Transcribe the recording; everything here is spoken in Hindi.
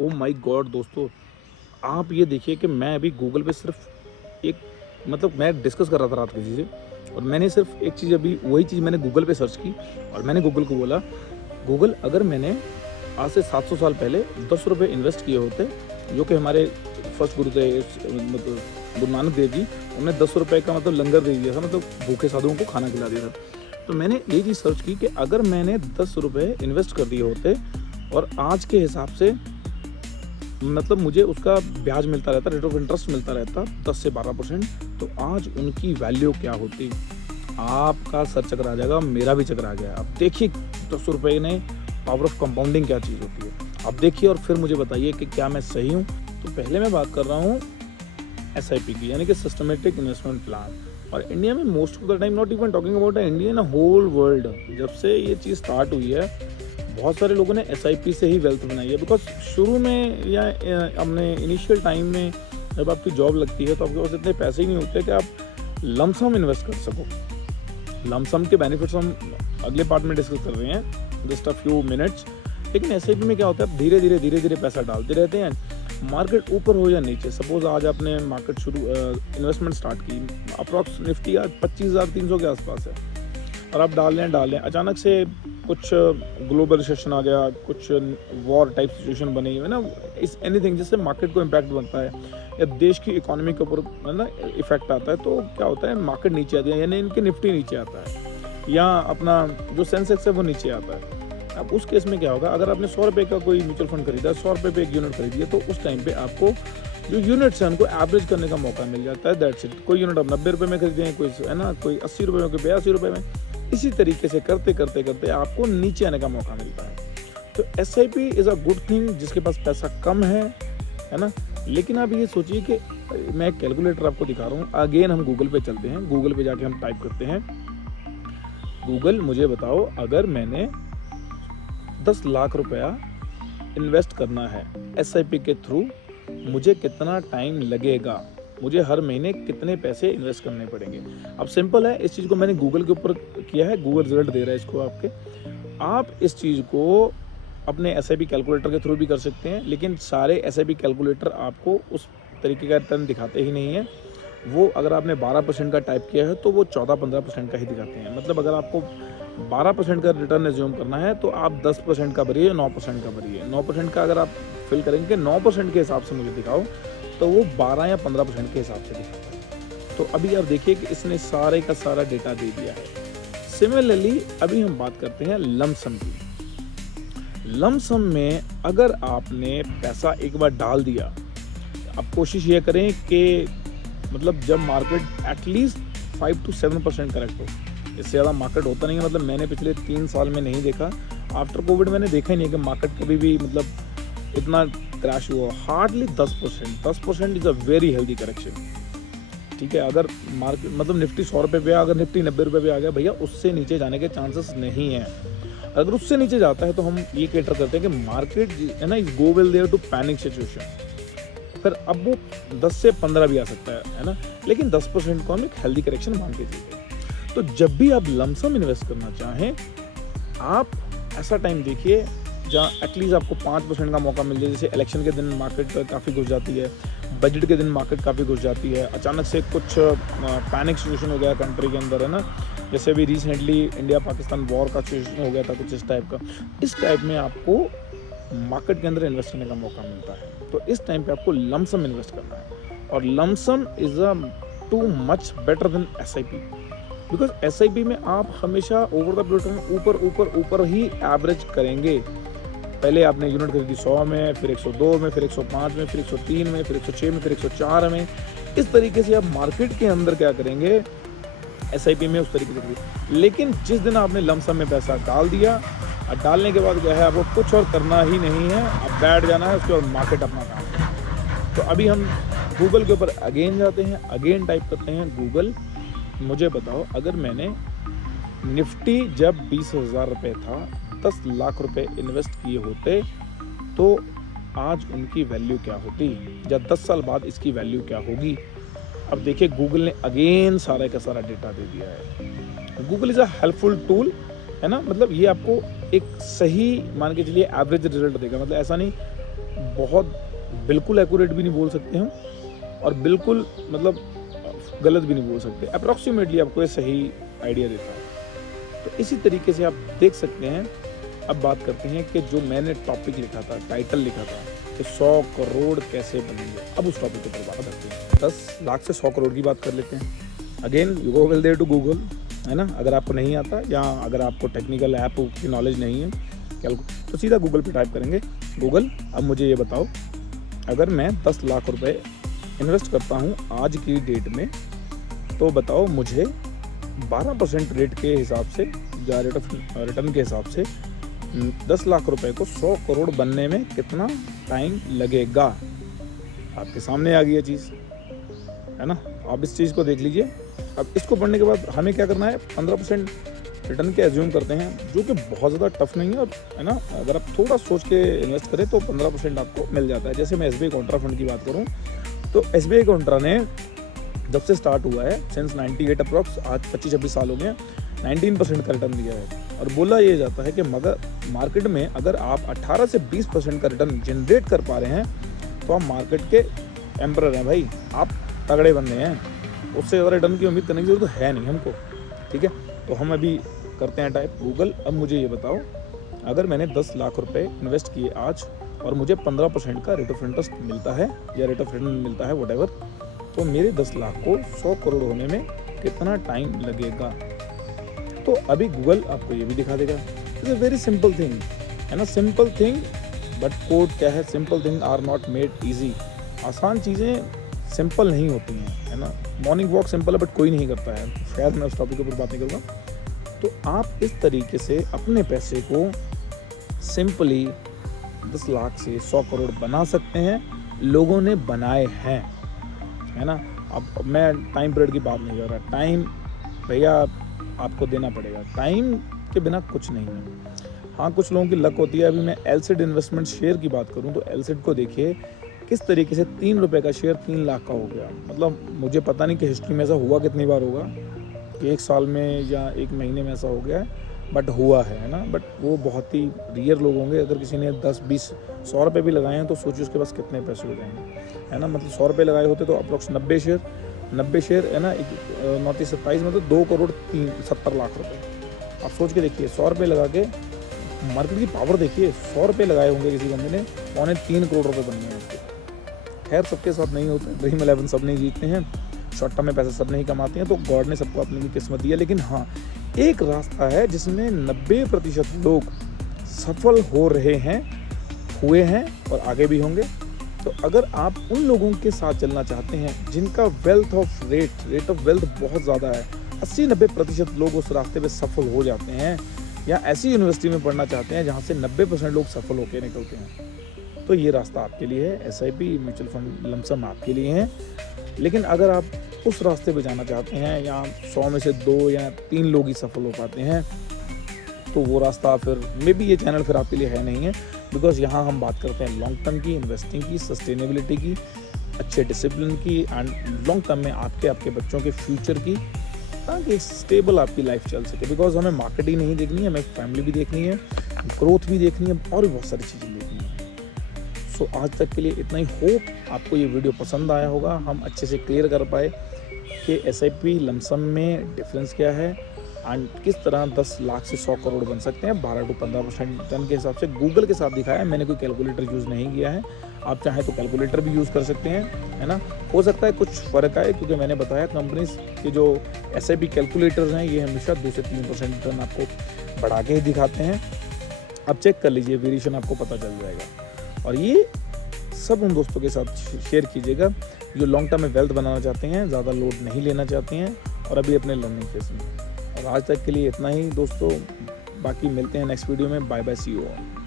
ओ माय गॉड दोस्तों, आप ये देखिए कि मैं अभी गूगल पे सिर्फ एक मतलब मैं डिस्कस कर रहा था रात किसी से, और मैंने सिर्फ एक चीज़, अभी वही चीज़ मैंने गूगल पे सर्च की और मैंने गूगल को बोला, गूगल अगर मैंने आज से 700 साल पहले 10 रुपये इन्वेस्ट किए होते, जो कि हमारे फर्स्ट गुरु थे मतलब गुरु नानक देव जी, उन्होंने 10 रुपये का मतलब लंगर दे दिया था, मतलब भूखे साधुओं को खाना खिला दिया था। तो मैंने ये चीज़ सर्च की कि अगर मैंने 10 रुपये इन्वेस्ट कर दिए होते और आज के हिसाब से मतलब मुझे उसका ब्याज मिलता रहता, रेट ऑफ इंटरेस्ट मिलता रहता 10 से 12%, तो आज उनकी वैल्यू क्या होती। आपका सर चकरा जाएगा, मेरा भी चकरा गया। अब देखिए 10 रुपये ने पावर ऑफ कंपाउंडिंग क्या चीज़ होती है। अब देखिए और फिर मुझे बताइए कि क्या मैं सही हूँ। तो पहले मैं बात कर रहा हूँ SIP की, यानी कि सिस्टमेटिक इन्वेस्टमेंट प्लान। और इंडिया में most of the time, not even talking about India, ना होल वर्ल्ड, जब से ये चीज़ स्टार्ट हुई है बहुत सारे लोगों ने SIP से ही वेल्थ बनाई है। बिकॉज शुरू में या अपने इनिशियल टाइम में जब आपकी जॉब लगती है तो आपके पास इतने पैसे ही नहीं होते कि आप लमसम इन्वेस्ट कर सको। लमसम के बेनिफिट्स हम अगले पार्ट में डिस्कस कर रहे हैं, जस्ट अ फ्यू मिनट्स। लेकिन SIP में क्या होता है, आप धीरे धीरे पैसा डालते रहते हैं, मार्केट ऊपर हो या नीचे। सपोज आज आपने मार्केट इन्वेस्टमेंट स्टार्ट की, अप्रॉक्स निफ्टी आज 25,300 के आसपास है, और आप डाल रहे हैं अचानक से कुछ ग्लोबल रिसेशन आ गया, कुछ वॉर टाइप सिचुएशन बनी है ना, इस एनीथिंग जिससे मार्केट को इम्पैक्ट बनता है या देश की इकोनॉमी के ऊपर है ना इफेक्ट आता है, तो क्या होता है, मार्केट नीचे आती है, यानी इनके निफ्टी नीचे आता है या अपना जो सेंसेक्स है वो नीचे आता है। अब उस केस में क्या होगा, अगर आपने 100 रुपये का कोई म्यूचुअल फंड खरीदा, 100 रुपये पे एक यूनिट खरीदी है, तो उस टाइम पे आपको जो यूनिट्स हैं उनको एवरेज करने का मौका मिल जाता है। That's it. कोई यूनिट आप 90 रुपये में खरीदे हैं, कोई है ना, कोई 80 रुपये में, कोई 82 रुपये में। इसी तरीके से करते करते आपको नीचे आने का मौका मिलता है। तो SIP is a good thing जिसके पास पैसा कम है ना। लेकिन आप ये सोचिए कि मैं एक कैलकुलेटर आपको दिखा रहा हूँ। अगेन हम गूगल पे चलते हैं, गूगल पे जाके हम टाइप करते हैं, गूगल मुझे बताओ अगर मैंने 10 लाख रुपया इन्वेस्ट करना है SIP के थ्रू, मुझे कितना टाइम लगेगा, मुझे हर महीने कितने पैसे इन्वेस्ट करने पड़ेंगे। अब सिंपल है, इस चीज़ को मैंने गूगल के ऊपर किया है, गूगल रिजल्ट दे रहा है इसको आपके। आप इस चीज़ को अपने SIP कैलकुलेटर के थ्रू भी कर सकते हैं, लेकिन सारे SIP कैलकुलेटर आपको उस तरीके का रिटर्न दिखाते ही नहीं है। वो अगर आपने 12% का टाइप किया है तो वो 14-15% का ही दिखाते हैं। मतलब अगर आपको 12% का रिटर्न एज्यूम करना है तो आप 10% का भरिए, 9% का भरिए। 9% का अगर आप फिल करेंगे 9% के हिसाब से मुझे दिखाओ, तो वो 12 या 15% के हिसाब से दिखाता है। तो अभी आप देखिए कि इसने सारे का सारा डेटा दे दिया है। सिमिलरली अभी हम बात करते हैं लमसम की। लमसम में अगर आपने पैसा एक बार डाल दिया, आप कोशिश ये करें कि मतलब जब मार्केट एटलीस्ट 5 to 7% करेक्ट हो, इससे ज़्यादा मार्केट होता नहीं है। मतलब मैंने पिछले 3 साल में नहीं देखा, आफ्टर कोविड मैंने देखा ही नहीं कि मार्केट कभी भी मतलब इतना क्रैश हुआ। Hardly 10% is a very healthy correction. ठीक है, अगर मार्केट मतलब निफ्टी 100 रुपये पे, अगर निफ्टी 90 रुपये पे आ गया भैया, उससे नीचे जाने के चांसेस नहीं हैं। अगर उससे नीचे जाता है तो हम ये कैटर करते हैं कि मार्केट है ना is go will there to panic situation. फिर अब वो 10 से 15 भी आ सकता है ना, लेकिन 10% को हम एक हेल्दी करेक्शन मान के चलते हैं। तो जब भी आप लमसम इन्वेस्ट करना चाहें, आप ऐसा टाइम देखिए जहाँ एटलीस्ट आपको 5% का मौका मिल जाए। जैसे इलेक्शन के दिन मार्केट काफ़ी घुस जाती है, बजट के दिन मार्केट काफ़ी घुस जाती है, अचानक से कुछ पैनिक सिचुएशन हो गया कंट्री के अंदर, है ना। जैसे अभी रिसेंटली इंडिया पाकिस्तान वॉर का सिचुएशन हो गया था, कुछ इस टाइप का। इस टाइप में आपको मार्केट के अंदर इन्वेस्ट करने का मौका मिलता है। तो इस टाइम पे आपको लमसम इन्वेस्ट करना है, और lump sum is a too much better than SIP। Because SIP में आप हमेशा ओवर द पीरियड ऊपर ही एवरेज करेंगे। पहले आपने यूनिट खरीदी 100 में, फिर 102 में, फिर 105 में, फिर 103 में, फिर 106 में, फिर 104 में। इस तरीके से आप मार्केट के अंदर क्या करेंगे, SIP में उस तरीके से। लेकिन जिस दिन आपने लमसम में पैसा डाल दिया, और डालने के बाद क्या है, आपको कुछ और करना ही नहीं है, अब बैठ जाना है, उसके बाद मार्केट अपना काम है। तो अभी हम गूगल के ऊपर अगेन जाते हैं, अगेन टाइप करते हैं, गूगल मुझे बताओ अगर मैंने निफ्टी जब 20,000 रुपये था, 10 लाख रुपए इन्वेस्ट किए होते, तो आज उनकी वैल्यू क्या होती, या 10 साल बाद इसकी वैल्यू क्या होगी। अब देखिए गूगल ने अगेन सारा का सारा डेटा दे दिया है। Google is a helpful tool, है ना। मतलब ये आपको एक सही मान के चलिए एवरेज रिजल्ट देगा। मतलब ऐसा नहीं बहुत बिल्कुल एक्यूरेट भी नहीं बोल सकते हम और बिल्कुल मतलब गलत भी नहीं बोल सकते, अप्रॉक्सीमेटली आपको ये सही आइडिया देता है। तो इसी तरीके से आप देख सकते हैं। अब बात करते हैं कि जो मैंने टॉपिक लिखा था, टाइटल लिखा था कि 100 करोड़ कैसे बनेंगे, अब उस टॉपिक के ऊपर बात करते हैं। 10 लाख से 100 करोड़ की बात कर लेते हैं। Again you go well there to Google, है ना। अगर आपको नहीं आता या अगर आपको टेक्निकल ऐप की नॉलेज नहीं है तो सीधा गूगल पे टाइप करेंगे, गूगल अब मुझे ये बताओ, अगर मैं 10 लाख रुपए इन्वेस्ट करता हूँ आज की डेट में, तो बताओ मुझे 12% रेट के हिसाब से या रेट ऑफ रिटर्न के हिसाब से 10 लाख रुपए को 100 करोड़ बनने में कितना टाइम लगेगा। आपके सामने आ गई ये चीज़, है ना। आप इस चीज़ को देख लीजिए। अब इसको पढ़ने के बाद हमें क्या करना है, 15% रिटर्न के एज्यूम करते हैं, जो कि बहुत ज़्यादा टफ नहीं है, और है ना, अगर आप थोड़ा सोच के इन्वेस्ट करें तो 15% आपको मिल जाता है। जैसे मैं SBI कॉन्ट्रा फंड की बात करूँ तो SBI कॉन्ट्रा ने जब से स्टार्ट हुआ है सिंस 98 अप्रॉक्स, आज 25-26 साल हो गए, 19% का रिटर्न दिया है। और बोला ये जाता है कि मगर मार्केट में अगर आप 18 से 20% का रिटर्न जनरेट कर पा रहे हैं तो आप मार्केट के एम्परर हैं भाई, आप तगड़े बंदे हैं। उससे ज़्यादा रिटर्न की उम्मीद करने की जरूरत है नहीं हमको, ठीक है। तो हम अभी करते हैं टाइप गूगल, अब मुझे ये बताओ, अगर मैंने 10 लाख रुपए इन्वेस्ट किए आज और मुझे 15% का रेट ऑफ इंटरेस्ट मिलता है या रेट ऑफ रिटर्न मिलता है व्हाटएवर, तो मेरे 10 लाख को 100 करोड़ होने में कितना टाइम लगेगा। तो अभी गूगल आपको ये भी दिखा देगा। It's a very simple thing, है ना, सिंपल थिंग, बट कोड क्या है, simple thing are not made easy. आसान चीज़ें सिंपल नहीं होती हैं, है ना। मॉर्निंग वॉक सिंपल है बट कोई नहीं करता है, खैर मैं उस टॉपिक के ऊपर बात नहीं करूँगा। तो आप इस तरीके से अपने पैसे को सिंपली 10 लाख से 100 करोड़ बना सकते हैं, लोगों ने बनाए हैं, है ना। अब मैं टाइम पीरियड की बात नहीं कर रहा, टाइम भैया आपको देना पड़ेगा, टाइम के बिना कुछ नहीं है। हाँ, कुछ लोगों की लक होती है। अभी मैं एलसेड इन्वेस्टमेंट शेयर की बात करूँ तो एलसेड को देखिए किस तरीके से 3 रुपये का शेयर 3 लाख का हो गया। मतलब मुझे पता नहीं कि हिस्ट्री में ऐसा हुआ कितनी बार होगा कि एक साल में या एक महीने में ऐसा हो गया है, बट हुआ है ना। बट वो बहुत ही रियर लोग होंगे। अगर किसी ने 10, 20, 100 रुपये भी लगाए हैं तो सोचिए उसके पास कितने पैसे हो जाएंगे, है ना। मतलब 100 रुपये लगाए होते तो अप्रोक्स 90 शेयर है ना, 29-27 मतलब 2 करोड़ 70 लाख रुपए। आप सोच के देखिए, 100 रुपये लगा के मार्केट की पावर देखिए, 100 रुपये लगाए होंगे किसी बंदे ने, 3.25 करोड़ रुपये बन गए उसके। खैर सबके साथ नहीं होते, ड्रीम 11 सब नहीं जीतते हैं, शॉर्ट टर्म में पैसा सब नहीं कमाते हैं, तो गॉड ने सबको अपनी किस्मत दी है। लेकिन हाँ, एक रास्ता है जिसमें 90% लोग सफल हो रहे हैं, हुए हैं और आगे भी होंगे। तो अगर आप उन लोगों के साथ चलना चाहते हैं जिनका रेट ऑफ वेल्थ बहुत ज़्यादा है, 80-90% लोग उस रास्ते पे सफल हो जाते हैं, या ऐसी यूनिवर्सिटी में पढ़ना चाहते हैं जहाँ से 90% लोग सफल होकर निकलते हैं, तो ये रास्ता आपके लिए है। SIP म्यूचुअल फंड लमसम आपके लिए हैं। लेकिन अगर आप उस रास्ते पे जाना चाहते हैं या 100 में से 2 या 3 लोग ही सफल हो पाते हैं, तो वो रास्ता फिर मे बी ये चैनल फिर आपके लिए है नहीं है। बिकॉज यहाँ हम बात करते हैं लॉन्ग टर्म की, इन्वेस्टिंग की, सस्टेनेबिलिटी की, अच्छे डिसिप्लिन की, एंड लॉन्ग टर्म में आपके बच्चों के फ्यूचर की, ताकि स्टेबल आपकी लाइफ चल सके। बिकॉज हमें मार्केट ही नहीं देखनी है, हमें फैमिली भी देखनी है, ग्रोथ भी देखनी है और भी बहुत सारी चीज़ें देखनी है। सो आज तक के लिए इतना ही। होप आपको ये वीडियो पसंद आया होगा, हम अच्छे से क्लियर कर पाए कि SIP लमसम में डिफरेंस क्या है एंड किस तरह 10 लाख से 100 करोड़ बन सकते हैं 12-15% रिटर्न के हिसाब से। गूगल के साथ दिखाया है, मैंने कोई कैलकुलेटर यूज़ नहीं किया है। आप चाहें तो कैलकुलेटर भी यूज़ कर सकते हैं, है ना। हो सकता है कुछ फ़र्क आए, क्योंकि मैंने बताया कंपनीज के जो SIP कैलकुलेटर्स हैं ये हमेशा 2 से 3% रिटर्न आपको बढ़ा के ही दिखाते हैं। अब चेक कर लीजिए, वेरिएशन आपको पता चल जाएगा। और ये सब उन दोस्तों के साथ शेयर कीजिएगा जो लॉन्ग टर्म में वेल्थ बनाना चाहते हैं, ज़्यादा लोड नहीं लेना चाहते हैं और अभी अपने लर्निंग फेज में। और आज तक के लिए इतना ही दोस्तों, बाकी मिलते हैं नेक्स्ट वीडियो में। Bye bye, see you all.